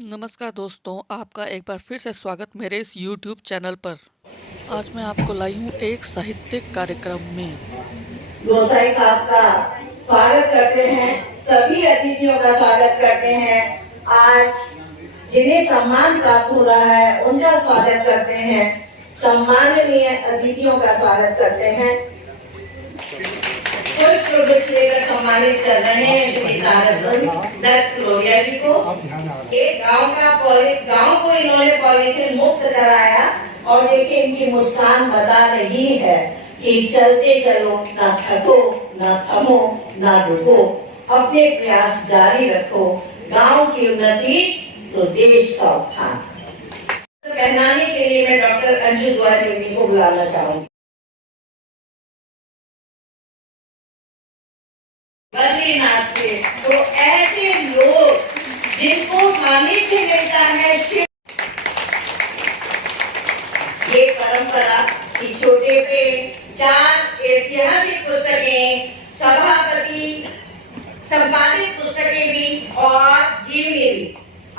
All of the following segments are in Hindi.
नमस्कार दोस्तों, आपका एक बार फिर से स्वागत मेरे इस YouTube चैनल पर। आज मैं आपको लाई हूँ एक साहित्यिक कार्यक्रम में। गोसाई साहब का स्वागत करते हैं, सभी अतिथियों का स्वागत करते हैं। आज जिन्हें सम्मान प्राप्त हो रहा है उनका स्वागत करते हैं, सम्माननीय अतिथियों का स्वागत करते हैं। लेकर सम्मानित कर रहे हैं श्री दत्त लोरिया जी को। एक गांव को इन्होंने पॉलीथिन मुक्त कराया और देखिए इनकी मुस्कान बता रही है कि चलते चलो, ना थको, ना थमो, ना रुको, अपने प्रयास जारी रखो, गांव की उन्नति तो देश का उत्थान। पहनाने के लिए मैं डॉक्टर अंजू दुआ जी को बुलाना चाहूंगी। बद्रीनाथ से तो ऐसे लोग जिनको सानिध्य मिलता है ये परंपरा कि छोटे पे 4 ऐतिहासिक पुस्तकें, सभापति संपादित पुस्तकें भी और जीवनी भी,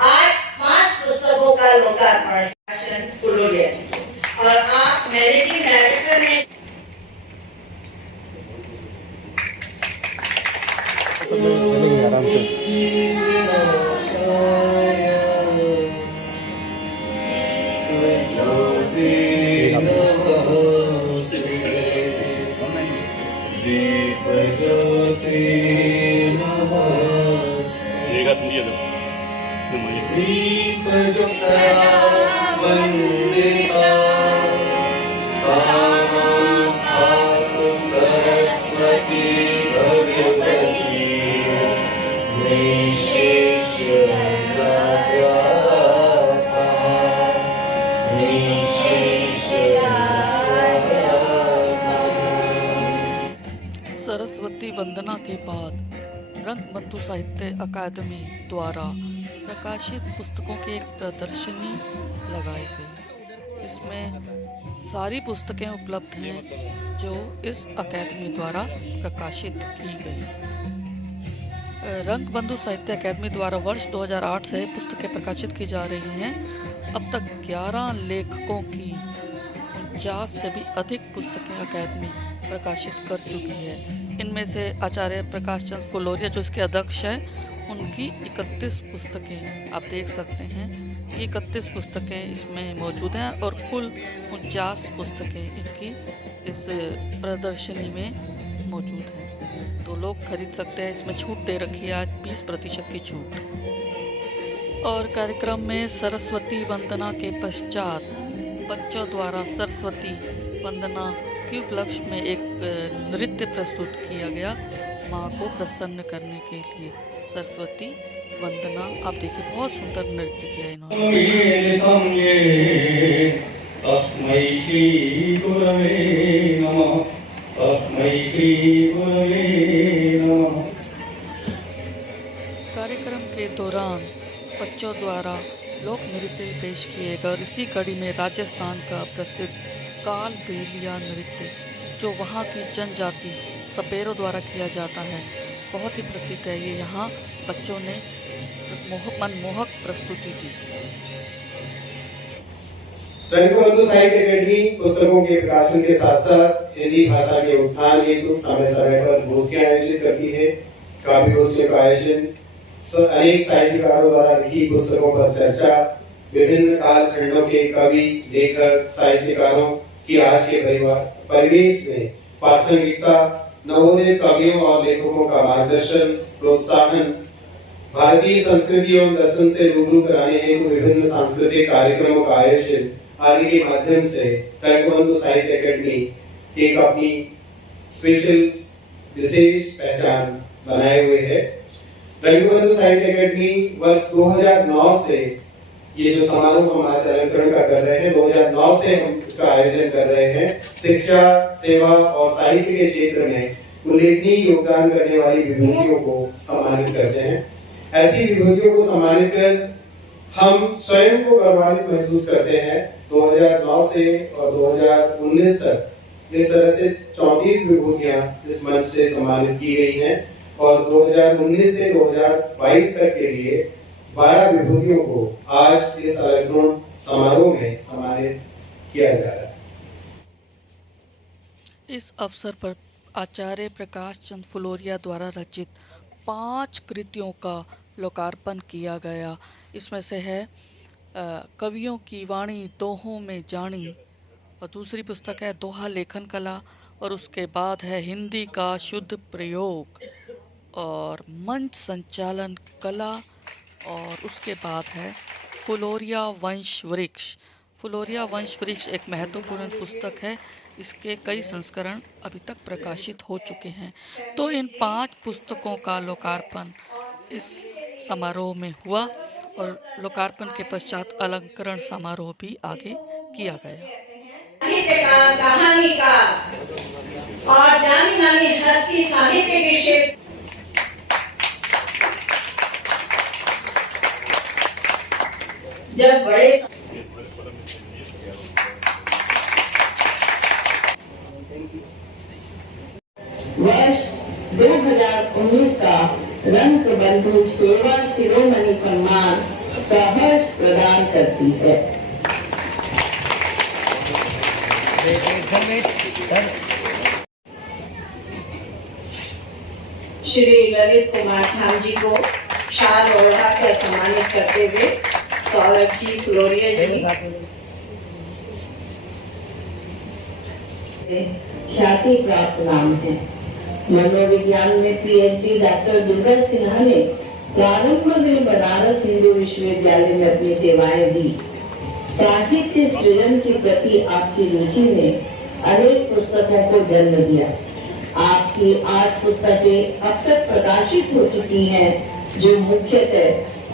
आज 5 पुस्तकों का लोकार्पण फुलोरिया जी और आप मैनेजिंग डायरेक्टर हैं। आराम से दीप जो सरस्वती भगवती सरस्वती वंदना के बाद रंगबंधु साहित्य अकादमी द्वारा प्रकाशित पुस्तकों की एक प्रदर्शनी लगाई गई। इसमें सारी पुस्तकें उपलब्ध हैं जो इस अकादमी द्वारा प्रकाशित की गई। रंगबंधु साहित्य अकादमी द्वारा वर्ष 2008 से पुस्तकें प्रकाशित की जा रही हैं। अब तक 11 लेखकों की 49 से भी अधिक पुस्तकें अकादमी प्रकाशित कर चुकी है। इनमें से आचार्य प्रकाश चंद्र फुलोरिया जो इसके अध्यक्ष हैं, उनकी 31 पुस्तकें आप देख सकते हैं। 31 पुस्तकें इसमें मौजूद हैं और कुल 49 पुस्तकें इनकी इस प्रदर्शनी में मौजूद हैं। तो लोग खरीद सकते हैं। इसमें छूट दे रखी है आज 20% की छूट। और कार्यक्रम में सरस्वती वंदना के पश्चात बच्चों द्वारा सरस्वती वंदना के उपलक्ष्य में एक नृत्य प्रस्तुत किया गया माँ को प्रसन्न करने के लिए। सरस्वती वंदना आप देखिए, बहुत सुंदर नृत्य किया इन्होंने। कार्यक्रम के दौरान बच्चों द्वारा लोक नृत्य पेश किए गए और इसी कड़ी में राजस्थान का प्रसिद्ध काल बेलिया नृत्य जो वहाँ की जनजाति सपेरों द्वारा किया जाता है, बहुत ही प्रसिद्ध है ये। यहाँ बच्चों ने मनमोहक प्रस्तुति दी। रंगबंधु साहित्य अकादमी पुस्तकों के प्रकाशन के साथ साथ हिंदी भाषा के उत्थान हेतु समय समय पर गोष्ठियां आयोजित करती है। काव्य गोष्ठियों का आयोजन, अनेक साहित्यकारों द्वारा लिखी पुस्तकों पर चर्चा, विभिन्न कालखंडों के कवि, लेखक, साहित्यकारों की आज के परिवेश में प्रासंगिकता, नवोदित कवियों और लेखकों का मार्गदर्शन, प्रोत्साहन, भारतीय संस्कृति एवं दर्शन से रूबरू कराने हेतु विभिन्न सांस्कृतिक कार्यक्रमों का आयोजन आदि के माध्यम से रंगबंधु साहित्य अकादमी एक अपनी स्पेशल विशेष पहचान बनाए हुए है। रंगबंधु साहित्य अकादमी वर्ष 2009 से ये जो समारोह हम आज अलंकरण का कर रहे हैं, 2009 से हम इसका आयोजन कर रहे हैं। शिक्षा, सेवा और साहित्य के क्षेत्र में उल्लेखनीय योगदान करने वाली विभूतियों को सम्मानित करते हैं। ऐसी विभूतियों को सम्मानित कर हम स्वयं को गौरवान्वित महसूस करते हैं। 2009 से और 2019 तक इस तरह से 34 विभूतियां इस मंच से सम्मानित की गई हैं और 2019 से 2022 तक के लिए 12 विभूतियों को आज इस अलंकरण समारोह में सम्मानित किया जा रहा है। इस अवसर पर आचार्य प्रकाश चंद फुलोरिया द्वारा रचित 5 कृतियों का लोकार्पण किया गया। इसमें से है कवियों की वाणी दोहों में जानी, और दूसरी पुस्तक है दोहा लेखन कला, और उसके बाद है हिंदी का शुद्ध प्रयोग और मंच संचालन कला, और उसके बाद है फुलोरिया वंश वृक्ष। फुलोरिया वंश वृक्ष एक महत्वपूर्ण पुस्तक है, इसके कई संस्करण अभी तक प्रकाशित हो चुके हैं। तो इन 5 पुस्तकों का लोकार्पण इस समारोह में हुआ, और लोकार्पण के पश्चात अलंकरण समारोह भी आगे किया गया। साहित्यकार, कहानीकार और जानी मानी हस्ती साहित्य के क्षेत्र जब बड़े वर्ष 2019 का रंग बंधु सेवा शिरोमणि सम्मान सहर्ष प्रदान करती है। श्री ललित कुमार झाम जी को शाल ओढ़ाकर सम्मानित करते हुए सौरभ जी फुलोरिया जी ख्याति प्राप्त नाम है। मनोविज्ञान में पीएचडी डॉक्टर दुर्गा सिन्हा ने प्रारंभ में बनारस हिंदू विश्वविद्यालय में अपनी सेवाएं दी। साहित्य सृजन के प्रति आपकी रुचि ने अनेक पुस्तकों को जन्म दिया। आपकी 8 पुस्तकें अब तक प्रकाशित हो चुकी हैं, जो मुख्यतः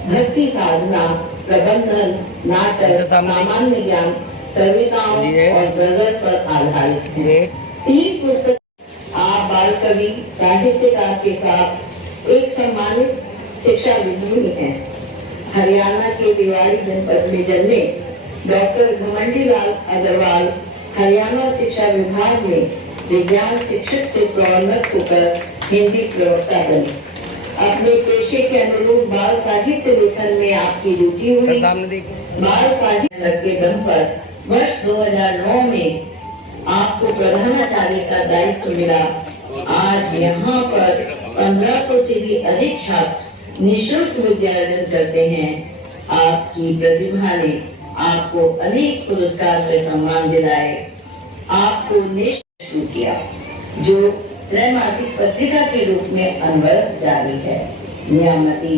भक्ति साधना, प्रबंधन, नाटक, सामान्य ज्ञान, कविताओं और गजल पर आधारित हैं। 3 पुस्तक आप बाल कवि साहित्यकार के साथ एक सम्मानित शिक्षाविद भी हैं। हरियाणा के रेवाड़ी जनपद में जन्मे डॉक्टर घमंडी लाल अग्रवाल हरियाणा शिक्षा विभाग में विज्ञान शिक्षक से प्रोन्नत होकर हिंदी प्रवक्ता बने। अपने पेशे के अनुरूप बाल साहित्य लेखन में आपकी रुचि हुई। बाल साहित्य के दम पर वर्ष 2009 में आपको प्रधानाचार्य का दायित्व मिला। आज यहाँ पर 1500 से भी अधिक छात्र निःशुल्क विद्यार्जन करते हैं। आपकी प्रतिभा ने आपको अनेक पुरस्कार से सम्मान दिलाए। आपको शुरू किया, जो त्रैमासिक पत्रिका के रूप में अनवरत जारी है। नियामती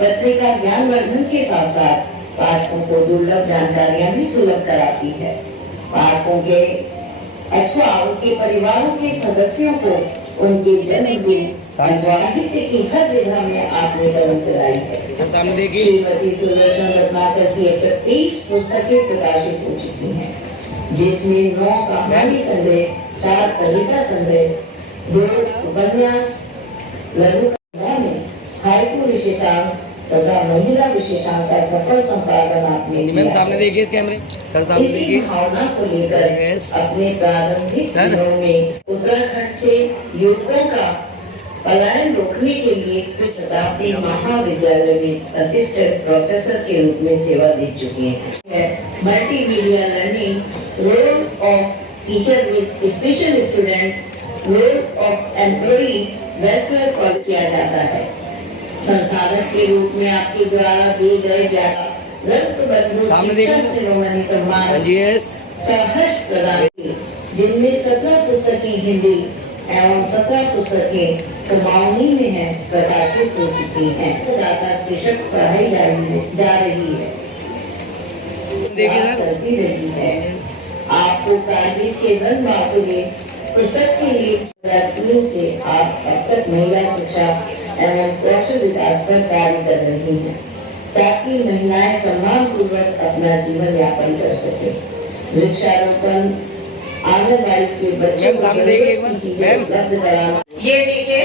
पत्रिका ज्ञानवर्धन के साथ साथ पाठकों को दुर्लभ जानकारियां भी सुलभ कराती है। पाठकों के अथवा उनके परिवारों के सदस्यों को उनके जन्मदिन अथवा साहित्य की हर विधा में आपने कदम चलाई है। श्रीमती सुदर्शन रत्नाकर की 31 पुस्तकें प्रकाशित हो चुकी हैं, जिसमें 9 कहानी संग्रह, 4 कविता संग्रह, 2 उपन्यास, लघु कविता में हाइकू विशेषांक तथा महिला विशेषांक का सफल संपादन आपने किया। सामने देखिए इस कैमरे सर, सामने देखिए। इसी भावना को लेकर अपने प्रारंभिक दिनों में उत्तराखंड से युवकों का पलायन रोकने के लिए कुछ शताब्दी महाविद्यालय में असिस्टेंट प्रोफेसर के रूप में सेवा दे चुके हैं। Multimedia learning, role of teacher with special students, role of employee welfare call किया जाता है। संसाधक के रूप में आपके द्वारा दिए गए रंग बंधु शिक्षा शिरोमणि सम्मान सहर्ष प्रदान किए, जिनमें 17 पुस्तकें हिंदी एवं 17 पुस्तकें कुमाऊनी में है प्रकाशित हो चुकी हैं। कृषक पढ़ाई जा रही है, चलती रही है। आपको कार्य के धन बापुरे पुस्तक के लिए 2003 से आप अब तक महिला शिक्षा एवं कौशल विकास पर कार्य कर रही हैं, ताकि महिलाएं सम्मान पूर्वक अपना जीवन यापन कर सके। वृक्षारोपण, आंगनबाड़ी के बच्चों को उपलब्ध कराना। ये देखिए,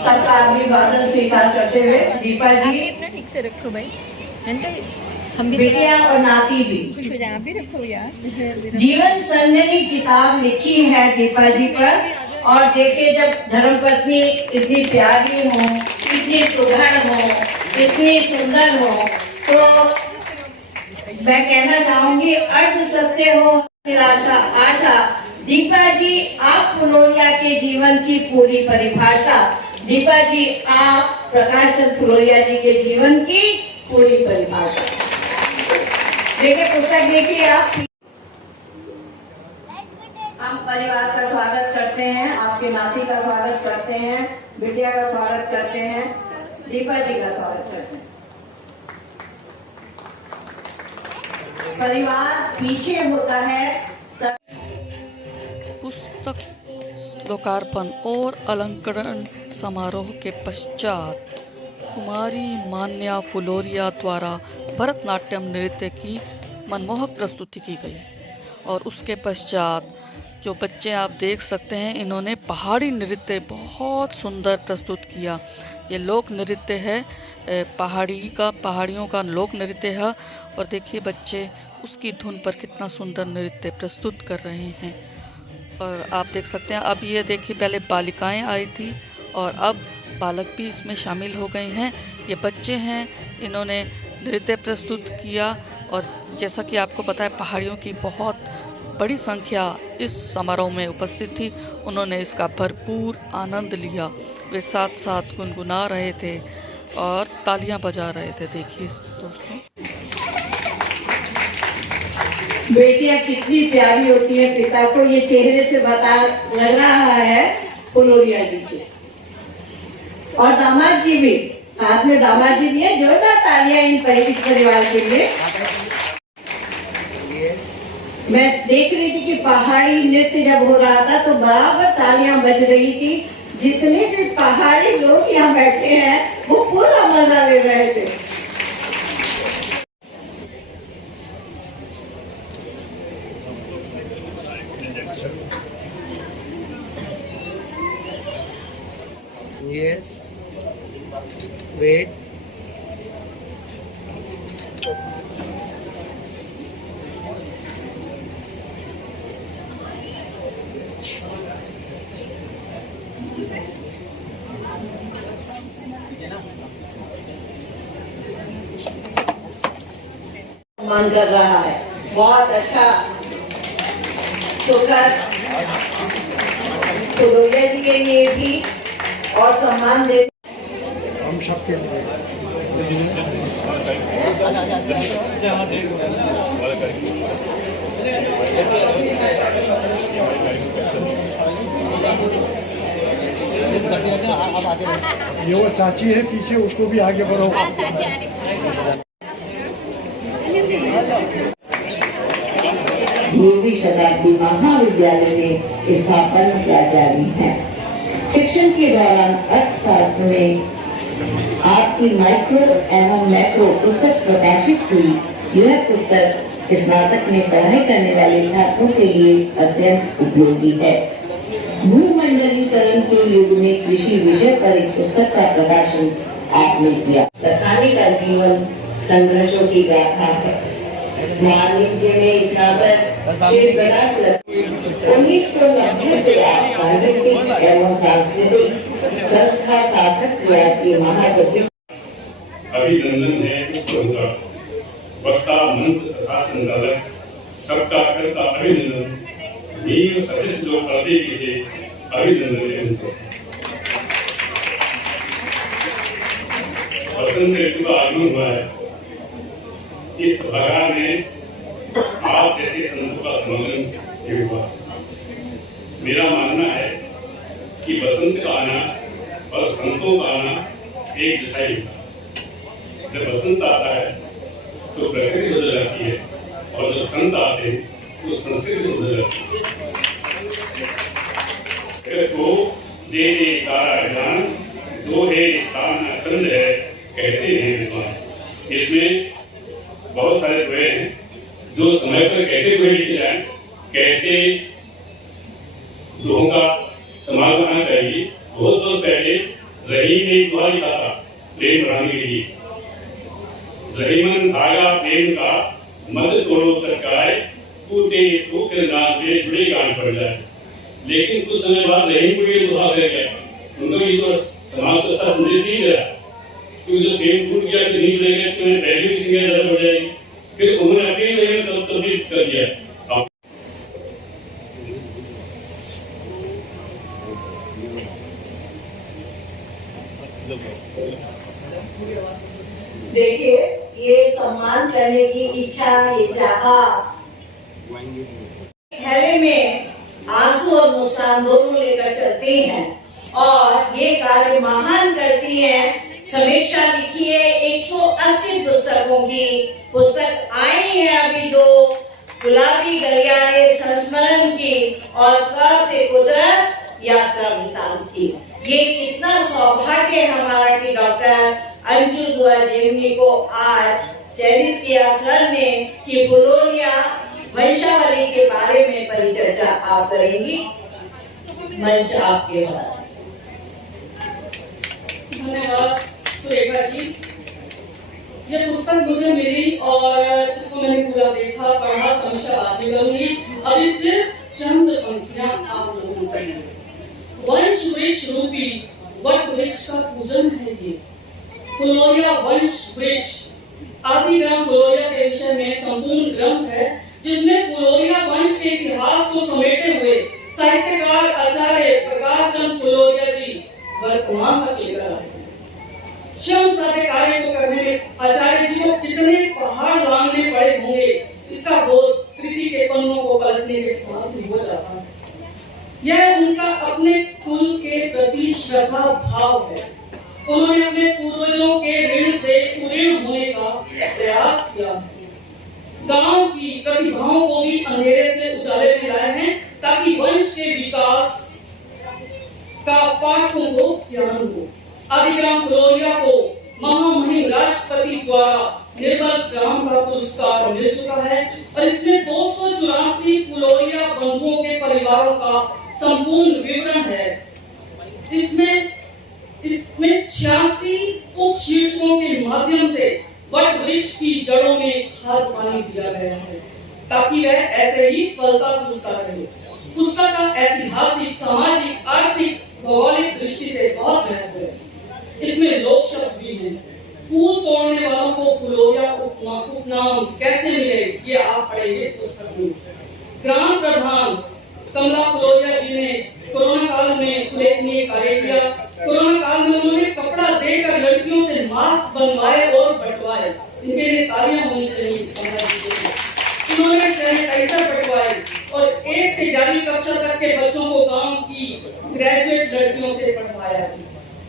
सबका अभिवादन स्वीकार करते हुए दीपा जी ठीक से रखो भाई, हम भी बिटिया और नाती भी खुश हो जाए। भी रखो यार। जीवन संजनी किताब लिखी है दीपा जी पर। और देखिए, जब धर्मपत्नी इतनी प्यारी हो, इतनी सुघड़ हो, इतनी सुंदर हो, तो मैं कहना चाहूंगी अर्ध सत्य हो निराशा आशा। दीपा जी आप फुलोरिया के जीवन की पूरी परिभाषा। दीपा जी आप प्रकाश चंद फुलोरिया जी के जीवन की पूरी परिभाषा। देखिए पुस्तक, देखिए आप। हम परिवार का स्वागत करते हैं, आपके नाती का स्वागत करते हैं, बिटिया का स्वागत करते हैं, दीपा जी का स्वागत करते हैं। परिवार पीछे होता है। पुस्तक लोकार्पण और अलंकरण समारोह के पश्चात कुमारी मान्या फुलोरिया द्वारा भरतनाट्यम नृत्य की मनमोहक प्रस्तुति की गई और उसके पश्चात जो बच्चे आप देख सकते हैं, इन्होंने पहाड़ी नृत्य बहुत सुंदर प्रस्तुत किया। ये लोक नृत्य है, पहाड़ियों का लोक नृत्य है और देखिए बच्चे उसकी धुन पर कितना सुंदर नृत्य प्रस्तुत कर रहे हैं। और आप देख सकते हैं, अब ये देखिए पहले बालिकाएं आई थी और अब बालक भी इसमें शामिल हो गए हैं। ये बच्चे हैं, इन्होंने नृत्य प्रस्तुत किया और जैसा कि आपको पता है पहाड़ियों की बहुत बड़ी संख्या इस समारोह में उपस्थित थी। उन्होंने इसका भरपूर आनंद लिया। वे साथ साथ गुनगुना रहे थे और तालियां बजा रहे थे। देखिए दोस्तों, बेटियां कितनी प्यारी होती है, पिता को ये चेहरे से बता लग रहा है फुलोरिया जी के। और दामाद जी भी साथ में, दामाद जी भी है। जोरदार तालियां इस परिवार के लिए। मैं देख रही थी कि पहाड़ी नृत्य जब हो रहा था तो बराबर तालियां बज रही थी। जितने भी पहाड़ी लोग यहाँ बैठे हैं वो पूरा मजा ले रहे थे। Yes. Wait. सम्मान कर रहा है, बहुत अच्छा सुखद फुलोरिया जी के लिए भी और सम्मान दे। हम सबके लिए ये वो चाची है पीछे, उसको भी आगे बढ़ो। पूर्वी शताब्दी महाविद्यालय में स्थापना किया जारी है। शिक्षण के दौरान अर्थशास्त्र में आपकी माइक्रो एवं मैक्रो पुस्तक प्रकाशित हुई। यह पुस्तक स्नातक में पढ़ाई करने वाले छात्रों के लिए अत्यंत उपयोगी है। भूमंडलीकरण के युग में कृषि विषय पर एक पुस्तक का प्रकाशन आपने किया। लखानी का जीवन संघर्षों की गाथा है। वाणिज्य में स्नातक 1990 से आप साहित्यिक एवं सांस्कृतिक संस्था सार्थक प्रयास के महासचिव। अभिनंदन है उनका। वक्ता, मंच तथा संचालक सबका करता अभिनंदन। नीव सदस्य लोग प्रत्येक से अभिनंदन है उनसे। बसंत ऋतु का आगमन हुआ है। इस भागा में आप जैसे संतों का समागम हुआ। मेरा मानना है कि बसंत का आना और संतों का आना एक जैसा ही होता। जब बसंत आता है तो प्रकृति सुधर जाती है और जब संत आते हैं तो संस्कृति सुधर जाती है। तो दे सारा ज्ञान दो है स्थान चंद है कहते हैं विद्वान। इसमें बहुत सारे दुए हैं जो समय पर कैसे दुए लिखे जाए, कैसे दुहों का समाल करना चाहिए। बहुत वर्ष पहले रहीम ने दुआ लिखा था प्रेम बढ़ाने के लिए। रहीमन धागा प्रेम का मत तोड़ो सरकाए, टूटे टूट नाच में जुड़े गान पड़ जाए। लेकिन कुछ समय बाद रहीम को ये दुआ रह गया। उनका ये तो समाज को अच्छा संदेश नहीं दे रहा, क्योंकि जब पेट फूट गया तो नहीं जुड़ेंगे तो वैल्यू की संख्या ज्यादा बढ़ जाएगी। फिर उन्होंने अपनी लेवल में तब्दील कर दिया। देखिए, ये सम्मान करने की इच्छा, ये चाहा, थैले में आंसू और मुस्कान दोनों लेकर चलती हैं और ये कार्य महान करती है। समीक्षा लिखी है 180 पुस्तकों की, पुस्तक आई है अभी 2, गुलाबी गलियारे संस्मरण की और क से कुदरत यात्रा वृतांत की। ये कितना सौभाग्य है हमारा कि डॉक्टर अंजू दुआ जेमनी को आज चयनित किया सर ने कि फ्लोरिया वंशावली के बारे में परिचर्चा आप करेंगी। मंच आपके बाद। धन्यवाद सुरेखा जी। ये पुस्तक मुझे मिली और इसको मैंने पूरा देखा, पढ़ा, समीक्षा बाद में करूंगी। अभी सिर्फ चंद पंक्तियां आप लोगों को करेंगे। वंश वृक्ष रूपी वट वृक्ष का पूजन है ये, फ्लोरिया वंश वृक्ष। आदिग्राम फ्लोरिया के विषय में संपूर्ण ग्रंथ है जिसमें फ्लोरिया वंश के इतिहास को समेटे हुए साहित्यकार आचार्य प्रकाश चंद्र फ्लोरिया जी वर्तमान तक लेकर आए। श्रम साध्य कार्य को करने में आचार्य जी को कितने पहाड़ लांघने पड़े होंगे, इसका बोध कृति के पन्नों को पलटने के साथ ही हो जाता है। यह उनका अपने कुल के प्रति श्रद्धा भाव है। उन्होंने अपने पूर्वजों के ऋण से उऋण होने का प्रयास किया है। गांव की प्रतिभाओं को भी अंधेरे से उजाले में लाए हैं ताकि वंश के विकास का पाठों को ज्ञान हो। आदिग्राम फ्लोरिया को महामहिम राष्ट्रपति द्वारा निर्मल ग्राम का पुरस्कार मिल चुका है और इसमें 284 फ्लोरिया बंधुओं के परिवारों का संपूर्ण विवरण है। इसमें 86 उप शीर्षकों के माध्यम से वट वृक्ष की जड़ों में खाद पानी दिया गया है ताकि वह ऐसे ही फलता फूलता रहे। पुस्तक का ऐतिहासिक, सामाजिक, आर्थिक, भौगोलिक दृष्टि से बहुत महत्व है। इसमें लोक शब्द भी हैं। फूल तोड़ने वालों को फ्लोरिया उपनाम कैसे मिले, ये आप पढ़ेंगे इस पुस्तक में। ग्राम प्रधान कमला फ्लोरिया जी ने कोरोना काल में उल्लेखनीय कार्य किया। कोरोना काल में उन्होंने कपड़ा देकर लड़कियों से मास्क बनवाए और बंटवाए। इनके लिए तालियां होनी चाहिए। उन्होंने सैनिटाइजर बंटवाए और 1 से 11वीं कक्षा तक के बच्चों को गांव की ग्रेजुएट लड़कियों से पढ़वाया।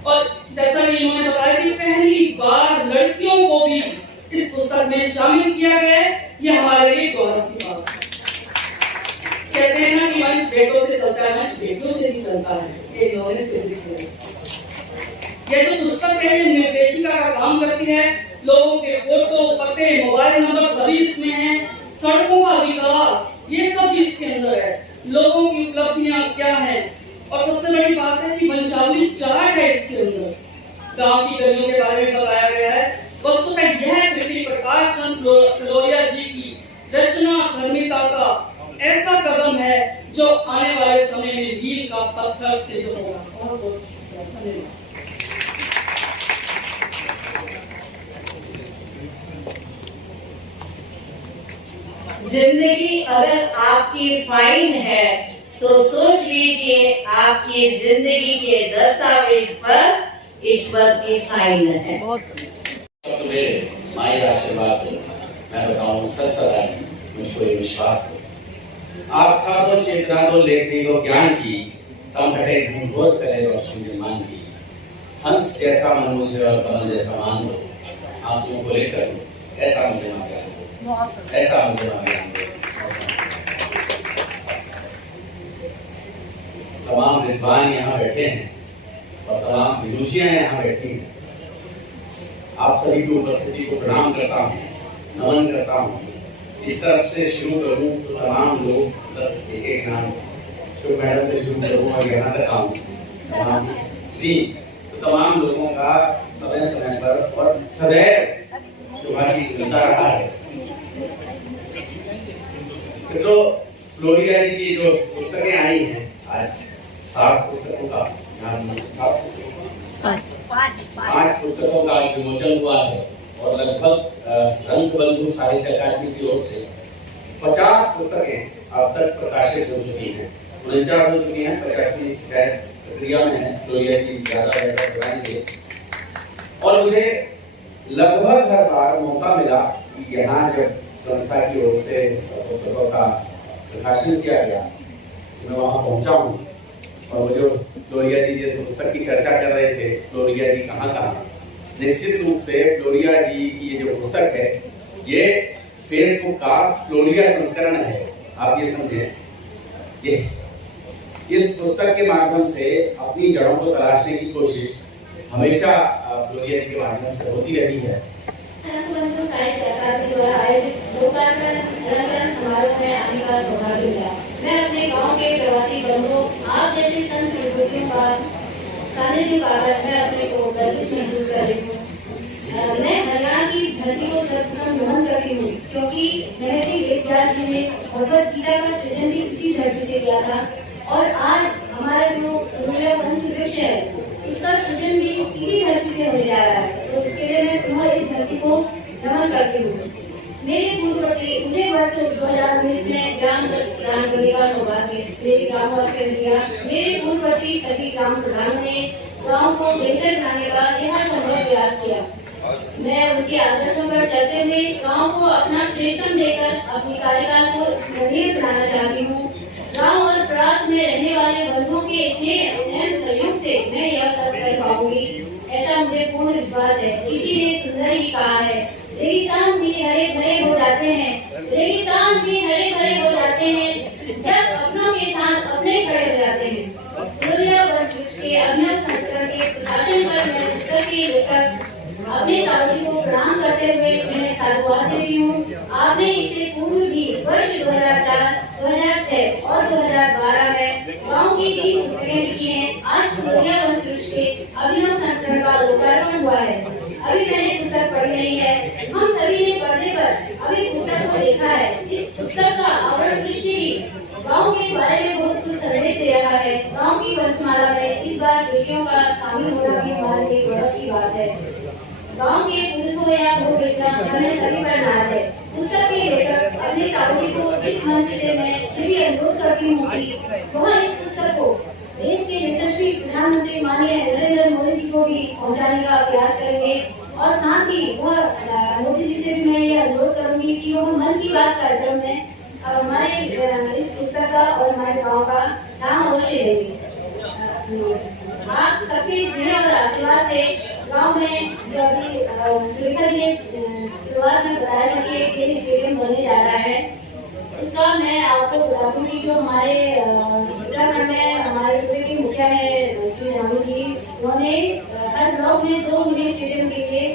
और जैसा कि इन्होंने बताया कि पहली बार लड़कियों को भी इस पुस्तक में शामिल किया गया है। ये हमारे लिए गौरव की बात है। कहते हैं ना कि वंश बेटों से चलता है, वंश बेटियों से भी चलता है। ये इन्होंने सिद्ध किया। ये जो पुस्तक है ये निर्देशिका का काम करती है। लोगों के फोटो, पते, मोबाइल नंबर सभी इसमें हैं। सड़कों का विकास ये सब भी इसके अंदर है। लोगों की उपलब्धियां क्या हैं और सबसे बड़ी बात है कि वंशावली चार्ट है इसके अंदर। गांव की गलियों के बारे में बताया गया है। वस्तुतः यह कृति प्रकाश चंद्र फ्लोरिया जी की रचना धर्मिता का ऐसा कदम है जो आने वाले समय में मील का पत्थर सिद्ध होगा। और बहुत धन्यवाद। जिंदगी अगर आपकी फाइन है तो सोच लीजिए आपकी जिंदगी के दस्तावेज पर ईश्वर की साइन है। तुम्हें माई आशीर्वाद मैं बताऊं सच सदाई मुझको ये विश्वास हो। आस्था तो चेतना तो लेखनी तो ज्ञान की, तम हटे घूंघोर चले रोशनी निर्माण की। हंस कैसा मन मुझे और कमल जैसा मान लो, आंसुओं को ले सकूं ऐसा मुझे मान लो, ऐसा मुझे मान लो। तमाम विद्वान यहाँ बैठे हैं और तमाम विदुषियां यहाँ बैठी हैं। आप सभी की उपस्थिति को प्रणाम करता हूँ, नमन करता हूँ। इस तरफ से शुरू करूँ तो तमाम लोग एक एक नाम शुभ मैडम से शुरू करूँ और यहाँ तक आऊँ तमाम जी, तो तमाम लोगों का समय समय पर और सदैव शुभाशीष मिलता रहा है। तो फ्लोरिया जी की जो पुस्तकें आई हैं आज 7 पुस्तकों का नाम 7 5 पुस्तकों का विमोचन हुआ है और लगभग रंगबंधु साहित्य अकादमी की ओर से 50 पुस्तकें अब तक प्रकाशित हो चुकी हैं, 49 हो चुकी हैं, 85 शायद प्रक्रिया में है, तो ये ज्यादा बेहतर कराएंगे। और मुझे लगभग हर बार मौका मिला कि यहाँ जब संस्था की ओर से पुस्तकों का प्रकाशन किया गया, मैं वहाँ पहुँचा हूँ और वो जो फ्लोरिया जी जैसे पुस्तक की चर्चा कर रहे थे, फ्लोरिया जी कहाँ, निश्चित रूप से फ्लोरिया जी की ये जो पुस्तक है ये फेसबुक का फ्लोरिया संस्करण है। आप ये समझें, ये इस पुस्तक के माध्यम से अपनी जड़ों को तलाशने की कोशिश हमेशा फ्लोरिया जी के माध्यम से होती रही है। साहित्य अकादमी द्वारा आयोजित लोकार्पण रंगकरण समारोह में आने का सौभाग्य मिला। मैं अपने गांव के प्रवासी बंधुओं, आप जैसे संत विभूतियों का सानिध्य पाकर मैं अपने को गर्वित महसूस कर रही हूँ। मैं हरियाणा की इस धरती को सर्वप्रथम नमन करती हूँ, क्योंकि महर्षि वेदव्यास जी ने भगवत गीता का सृजन भी इसी धरती से किया था और आज हमारा जो मूल्य वंश वृक्ष है इसका सृजन भी इसी धरती से होने जा रहा है। तो इसके लिए मैं पुनः इस धरती को नमन करती हूँ। मेरे पूर्ववर्ती मुझे वर्ष 2019 में ग्राम प्रधान बनने का सौभाग्य मेरी ग्रामवासियों ने दिया। मेरे पूर्ववर्ती सभी ग्राम प्रधानों ने गाँव को बेहतर बनाने का यह संभव प्रयास किया। मैं उनके आदर्शों पर चलते हुए गाँव को अपना श्रेष्ठतम देकर अपने कार्यकाल को स्मरणीय बनाना चाहती हूँ। गाँव और प्रांत में रहने वाले बंधुओं के स्नेह एवं सहयोग से मैं यह सब कर पाऊंगी, ऐसा मुझे पूर्ण विश्वास है। इसीलिए सुंदर ही कहा है, रेगिस्तान भी हरे भरे हो जाते हैं, रेगिस्तान भी हरे भरे हो जाते हैं जब अपनों के साथ अपने खड़े हो जाते हैं। फ्लोरिया वंश के अभिनव संस्करण के प्रकाशन पर मैं पुस्तक के लेखक अपने ताऊजी को प्रणाम करते हुए उन्हें साधुवाद देती हूँ। आपने इससे पूर्व भी वर्ष 2004, 2006 और 2012 में गांव की 3 पुस्तकें लिखी हैं। आज फ्लोरिया वंश के अभिनव संस्करण का लोकार्पण हुआ है। अभी मैंने पुस्तक पढ़ी नहीं है, हम सभी ने पर्दे पर अभी पुस्तक को देखा है। इस पुस्तक का आवरण पृष्ठ ही गाँव के बारे में बहुत कुछ संदेश दे रहा है। गाँव की वंशमाला में इस बार बेटियों का शामिल होना भी हमारे लिए गौरव की बात है। गांव के पुरुषों या वो बेटियां हमें सभी पर नाज है। पुस्तक के लेखक अपने ताऊजी को इस मंच से मैं ये भी अनुरोध करती हूँ कि वह इस पुस्तक को देश के यशस्वी प्रधानमंत्री माननीय नरेंद्र मोदी जी को भी पहुँचाने का प्रयास करेंगे और साथ ही वह मोदी जी से भी मैं ये अनुरोध करूंगी कि वह मन की बात कार्यक्रम में हमारे इस पुस्तक का और हमारे गाँव का नाम अवश्य लेंगे। आप सबके स्नेह और आशीर्वाद से गांव में जो अभी सुरेखा जी ने शुरुआत में बताया था कि एक खेल स्टेडियम बनने जा रहा है, इसका मैं आपको बता दूं कि जो हमारे उत्तराखंड में हमारे सूबे के मुखिया है श्री रामी जी, उन्होंने हर ब्लॉक में 2 मिनी स्टेडियम के लिए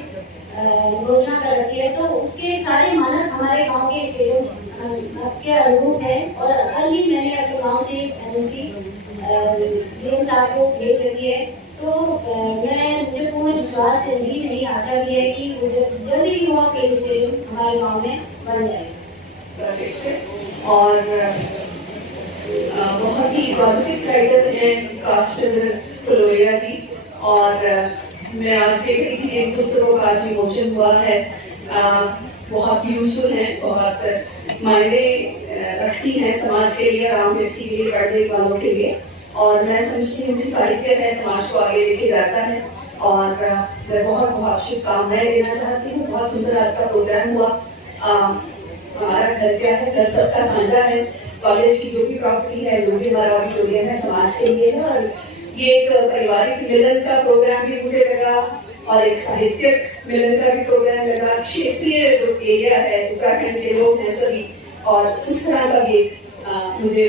घोषणा कर रखी है। तो उसके सारे मानक हमारे गाँव के स्टेडियम के अनुरूप है और कल ही मैंने अपने गाँव से एनओसी डीएम साहब को भेज रखी है। तो मुझे पूर्ण विश्वास है, नहीं आशा भी है कि जल्द ही वह खेल स्टेडियम हमारे गाँव में बन जाएगा। और बहुत ही मानसिक राइटर हैं काशचंद्र फ्लोरिया जी, और मैं आज देख रही थी जिन पुस्तकों का आज विमोचन हुआ है बहुत यूजफुल है, बहुत मायने रखती हैं समाज के लिए, आम व्यक्ति के लिए, पढ़ने वालों के लिए। और मैं समझती हूँ कि साहित्य है समाज को आगे लेके जाता है और मैं बहुत बहुत शुभकामनाएं देना चाहती हूँ। बहुत सुंदर आज का प्रोग्राम हुआ। हमारा घर क्या है, घर सबका साझा है। कॉलेज की जो भी प्रॉपर्टी है, जो भी हमारा ऑडिटोरियम है, समाज के लिए है। और ये एक पारिवारिक मिलन का प्रोग्राम भी मुझे लगा और एक साहित्यिक मिलन का भी प्रोग्राम लगा। क्षेत्रीय जो एरिया है, उत्तराखंड के लोग हैं सभी, और उस तरह का भी मुझे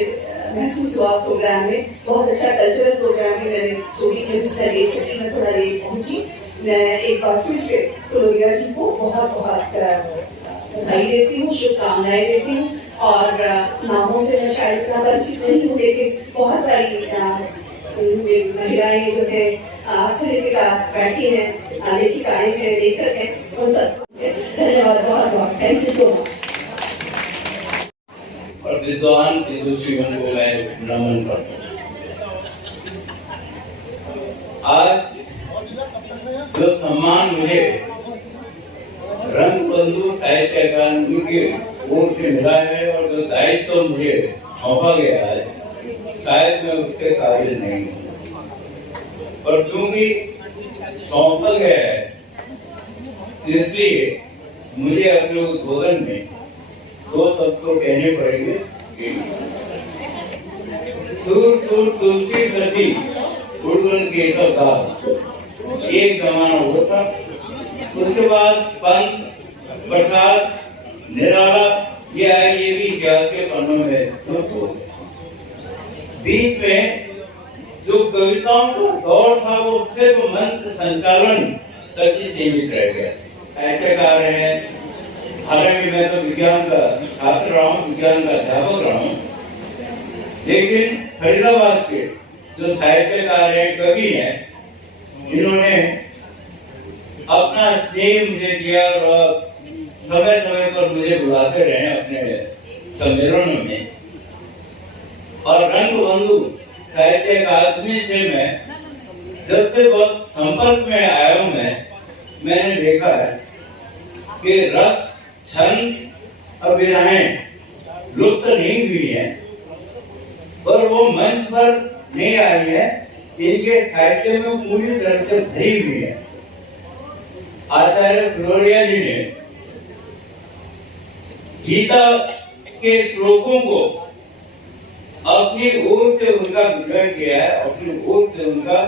महसूस हुआ प्रोग्राम में। बहुत अच्छा कल्चरल प्रोग्राम है। मैंने जो भी हिस्सा ले सकी, मैं थोड़ा लेट पहुंची। मैं एक बार फिर से फ्लोरिया जी को बहुत बहुत बधाई देती हूँ, शुभकामनाएं देती हूँ। और नामों से मैं शायद इतना परिचित नहीं हूँ, लेकिन बहुत सारी महिलाएं जो है साहित्यिका बैठी हैं, लेखिकाएं हैं, लेखक हैं, उन सब धन्यवाद, बहुत बहुत थैंक यू सो मच। और विद्वान विदुषीगण को मैं नमन करता हूँ। आज जो सम्मान मुझे रंगबंधु साहित्य अकादमी की ओर से मिला है और जो दायित्व तो मुझे सौंपा गया है, शायद मैं उसके काबिल नहीं हूँ, पर चूंकि सौंपा गया है इसलिए मुझे अपने उद्बोधन में दो शब्द तो कहने पड़ेंगे। सुर सुर तुलसी ससी उर्दन केशव दास, एक जमाना वो था। उसके बाद पंत प्रसाद निराला, ये आए, ये भी इतिहास के पन्नों में तो बीच में जो कविताओं का दौर था वो सिर्फ मंच संचालन तक ही सीमित रह गया। साहित्यकार है, हालांकि मैं तो विज्ञान का छात्र रहा हूँ, विज्ञान का अध्यापक रहा हूँ, लेकिन फरीदाबाद के जो साहित्यकार हैं, कवि हैं, इन्होंने अपना स्नेह मुझे दिया और समय समय पर मुझे बुलाते रहे अपने सम्मेलनों में। और रंगबंधु साहित्य अकादमी से मैं जब से बहुत संपर्क में आया हूं, मैंने देखा है कि रस, छंद, अभिनय लुप्त नहीं हुई है और वो मंच पर नहीं आई है, इनके साहित्य में पूरी तरह से भरी हुई है। आचार्य फ्लोरिया जी ने गीता के श्लोकों को अपनी ओर से उनका विग्रह किया है, अपनी ओर से उनका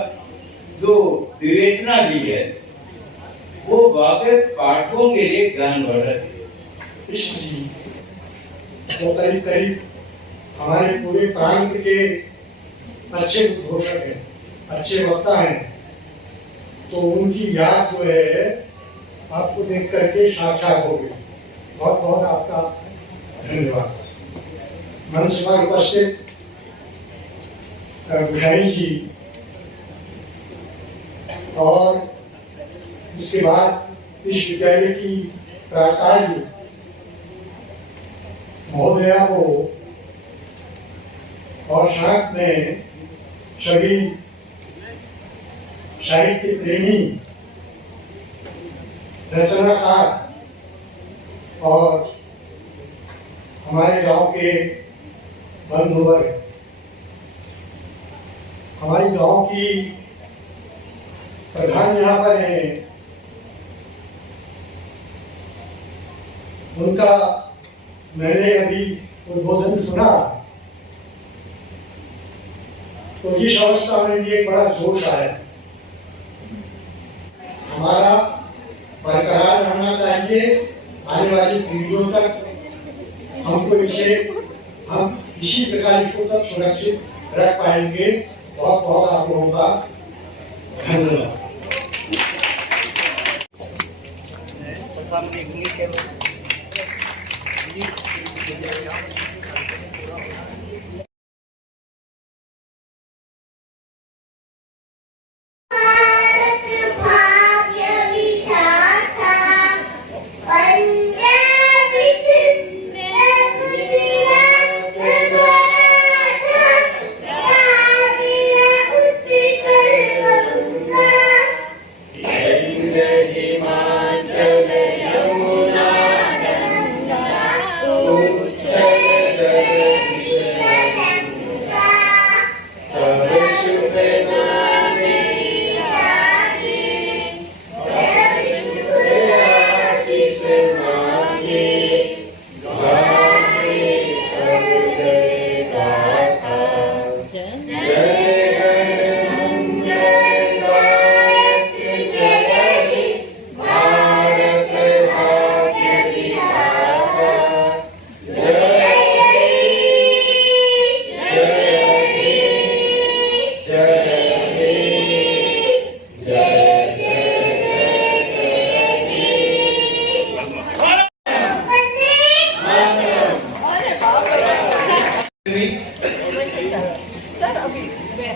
जो विवेचना दी है वो वाकई पाठकों के लिए ज्ञानवर्धक है। जी वो करीब करीब हमारे पूरे प्रांत के अच्छे उद्घोषक हैं, अच्छे वक्ता हैं, तो उनकी याद जो है आपको देख करके साक्षात हो गई। बहुत बहुत आपका धन्यवाद। मंच पर उपस्थित गुशाई जी और उसके बाद इस विद्यालय की प्राचार्य महोदया को और साथ में सभी साहित्य प्रेमी, रचनाकार और हमारे गांव के बंधुवर्ग, हमारे गांव की प्रधान यहाँ पर हैं, उनका मैंने अभी उद्बोधन सुना तो जिस अवस्था में भी एक बड़ा जोश आया। हमारा बरकरार रहना चाहिए, आने वाली पीढ़ियों तक हमको हम इसी प्रकार इसको तक सुरक्षित रख पाएंगे। बहुत बहुत आप लोगों का धन्यवाद।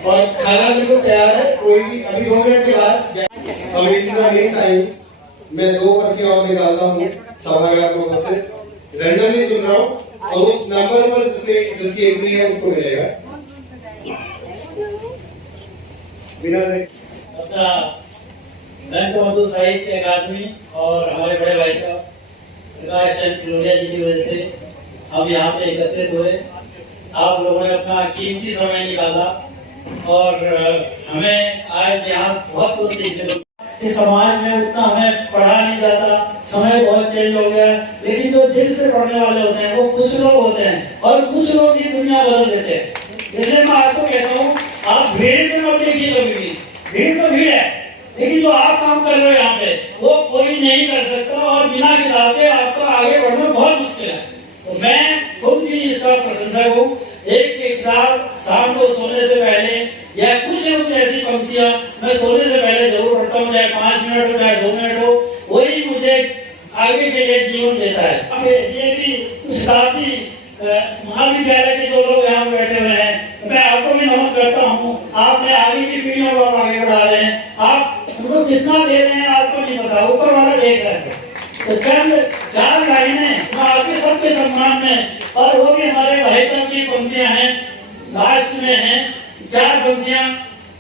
और खाना भी तो तैयार है, कोई भी अभी 2 मिनट के बाद हमें इतना नहीं टाइम, मैं 2 पर्चियां और निकालता हूँ सभागार में उपस्थित, रैंडमली चुन रहा हूँ और उस नंबर पर जिसकी एंट्री है उसको मिलेगा। बिना बैंक उर्दू साहित्य अकादमी और हमारे बड़े भाई साहब प्रकाश चंद कलोरिया जी की वजह से हम यहाँ पे एकत्रित हुए। आप लोगों ने अपना कीमती समय निकाला और हमें आज यहाँ बहुत कुछ सीखने को। इस समाज में उतना हमें पढ़ा नहीं जाता, समय बहुत चेंज हो गया, लेकिन जो दिल से पढ़ने वाले होते हैं वो कुछ लोग होते हैं और कुछ लोग ही दुनिया बदल देते हैं। इसलिए मैं आपको कहता हूँ, आप भीड़ में मत देखिए कभी भी। भीड़ तो भीड़ है, लेकिन जो आप काम कर रहे हो यहाँ पे वो कोई नहीं कर सकता और बिना किताब के आपका आगे बढ़ना बहुत मुश्किल है। तो मैं खुद भी इसका प्रशंसक हूँ। एक किताब शाम को सोने से पहले या कुछ ऐसी पंक्तियां मैं सोने से पहले जरूर पढ़ता हूँ, चाहे 5 मिनट हो चाहे 2 मिनट हो, वही मुझे आगे के लिए जीवन देता है। ये भी साथी महाविद्यालय के जो लोग यहाँ बैठे हुए हैं, मैं आपको भी नमन करता हूँ। आपने आगे की पीढ़ियों को आगे बढ़ा रहे हैं। आप उनको कितना दे रहे हैं आपको नहीं पता, ऊपर वाला देख रहा है। तो चंद 4 लाइनें मैं आपके सबके सम्मान में, और वो भी हमारे भाई साहब की पंक्तियां हैं, लास्ट में हैं 4 पंक्तियां।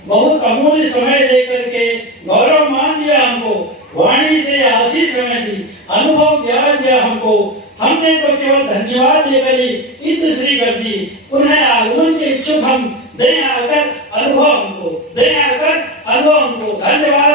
बहुत अमूल्य समय देकर के गौरव मान दिया हमको, वाणी से आशीष समय दी, अनुभव ज्ञान दिया हमको, हमने तो केवल धन्यवाद देकर ही इत्र श्री कर दी। पुनः आगमन के इच्छुक हम, दें आकर अनुभव हमको, दें आकर अनुभव हमको। धन्यवाद।